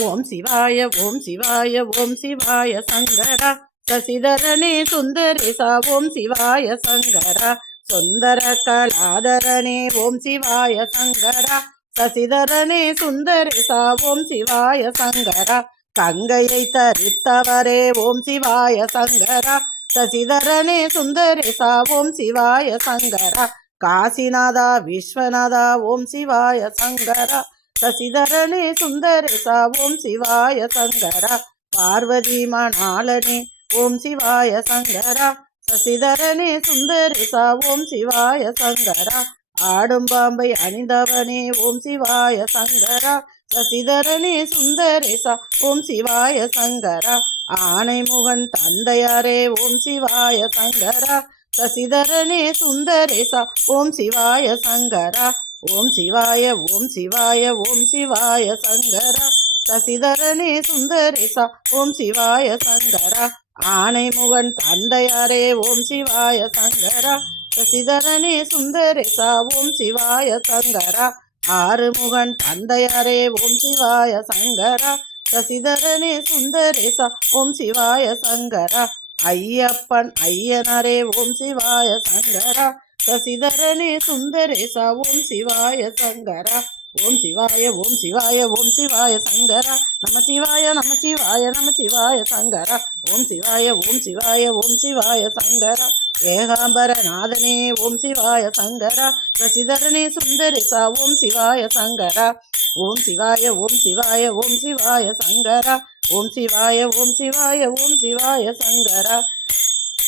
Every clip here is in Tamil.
ஓம் சிவாய ஓம் சிவாய ஓம் சிவாய சங்கரா. சசிதரனே சுந்தரேசா ஓம் சிவாய சங்கரா. சுந்தர கலாதரனே ஓம் சிவாய சங்கரா. சசிதரனே சுந்தரேசா ஓம் சிவாய சங்கரா. கங்கையை தரித்தவரே ஓம் சிவாய சங்கரா. சசிதரனே சுந்தரேசா ஓம் சிவாய சங்கரா. காசிநாதா விஸ்வநாதா ஓம் சிவாய சங்கரா. சசிதரனே சுந்தரேசா ஓம் சிவாய சங்கரா. பார்வதி மணாலனே ஓம் சிவாய சங்கரா. சசிதரனே சுந்தரேசா ஓம் சிவாய சங்கரா. ஆடும் பாம்பை அணிந்தவனே ஓம் சிவாய சங்கரா. சசிதரனே சுந்தரேசா ஓம் சிவாய சங்கரா. ஆனை முகன் தந்தையாரே ஓம் சிவாய சங்கரா. சசிதரனே சுந்தரேசா ஓம் சிவாய சங்கரா. ஓம் சிவாய ஓம் சிவாய ஓம் சிவாய சங்கரா. சசிதரனே சுந்தரேசா ஓம் சிவாய சங்கரா. ஆனை முகன் தந்தையாரே ஓம் சிவாய சங்கரா. சசிதரனே சுந்தரேசா ஓம் சிவாய சங்கரா. ஆறுமுகன் தந்தையாரே ஓம் சிவாய சங்கரா. சசிதரனே சுந்தரேசா ஓம் சிவாய சங்கரா. ஐயப்பன் ஐயனரே ஓம் சிவாய சங்கரா. சசிதரனே சுந்தரேசா ஓம் சிவாய சங்கரா. ஓம் சிவாய ஓம் சிவாய ஓம் சிவாய சங்கரா. நம சிவாய நம சிவாய நம சிவாய சங்கரா. ஓம் சிவாய ஓம் சிவாய ஓம் சிவாய சங்கரா. ஏகாம்பரநாதனே ஓம் சிவாய சங்கரா. சசிதரனே சுந்தரேசா ஓம் சிவாய சங்கரா. ஓம் சிவாய ஓம் சிவாய ஓம் சிவாய சங்கரா. ஓம் சிவாய ஓம் சிவாய ஓம் சிவாய சங்கரா.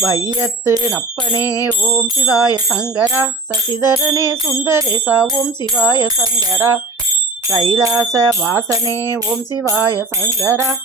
வையத்து நப்பனே ஓம் சிவாய சங்கரா. சசிதரனே சுந்தரேசா ஓம் சிவாய சங்கரா. கைலாச வாசனே ஓம் சிவாய சங்கரா.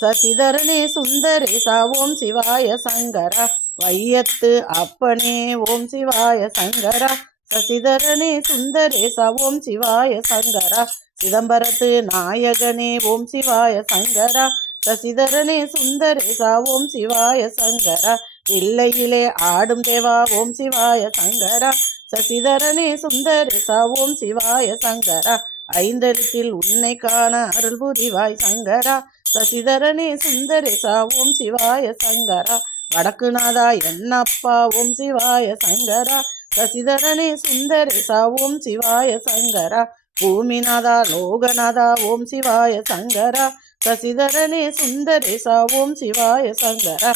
சசிதரனே சுந்தரேசா ஓம் சிவாய சங்கரா. வையத்து அப்பனே ஓம் சிவாய சங்கரா. சசிதரனே சுந்தரேசா ஓம் சிவாய சங்கரா. சிதம்பரத்து நாயகனே ஓம் சிவாய சங்கரா. சசிதரனே சுந்தரேசா ஓம் சிவாய சங்கரா. இல்லையிலே ஆடும் தேவா ஓம் சிவாய சங்கரா. சசிதரனே சுந்தரேசா ஓம் சிவாய சங்கரா. ஐந்தரத்தில் உன்னை காண அருள் புரிவாய் சங்கரா. சசிதரனே சுந்தரேசா ஓம் சிவாய சங்கரா. வடக்கு நாதா என்னப்பா ஓம் சிவாய சங்கரா. சசிதரனே சுந்தரேசா ஓம் சிவாய சங்கரா. பூமிநாதா லோகநாதா ஓம் சிவாய சங்கரா. சசிதரனே சுந்தரேசா ஓம் சிவாய சங்கரா.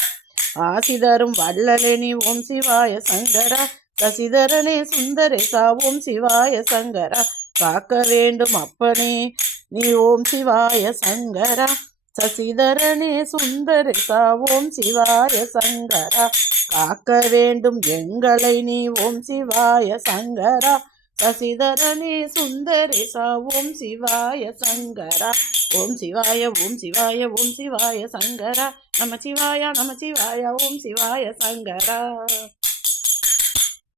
ஆசிதரும் வல்லலெனி ஓம் சிவாய சங்கரா சசிதரனே சுந்தரேசா ஓம் சிவாய சங்கரா. காக்க வேண்டும் அப்பனே நீ ஓம் சிவாய சங்கரா சசிதரனே சுந்தரேசா ஓம் சிவாய சங்கரா. காக்க வேண்டும் எங்களை நீ ஓம் சிவாய சங்கரா சசிதரனே சுந்தரேசா ஓம் சிவாய சங்கரா. ஓம் சிவாய ஓம் சிவாய ஓம் சிவாய சங்கரா நம சிவாய நம சிவாய ஓம் சிவாய சங்கரா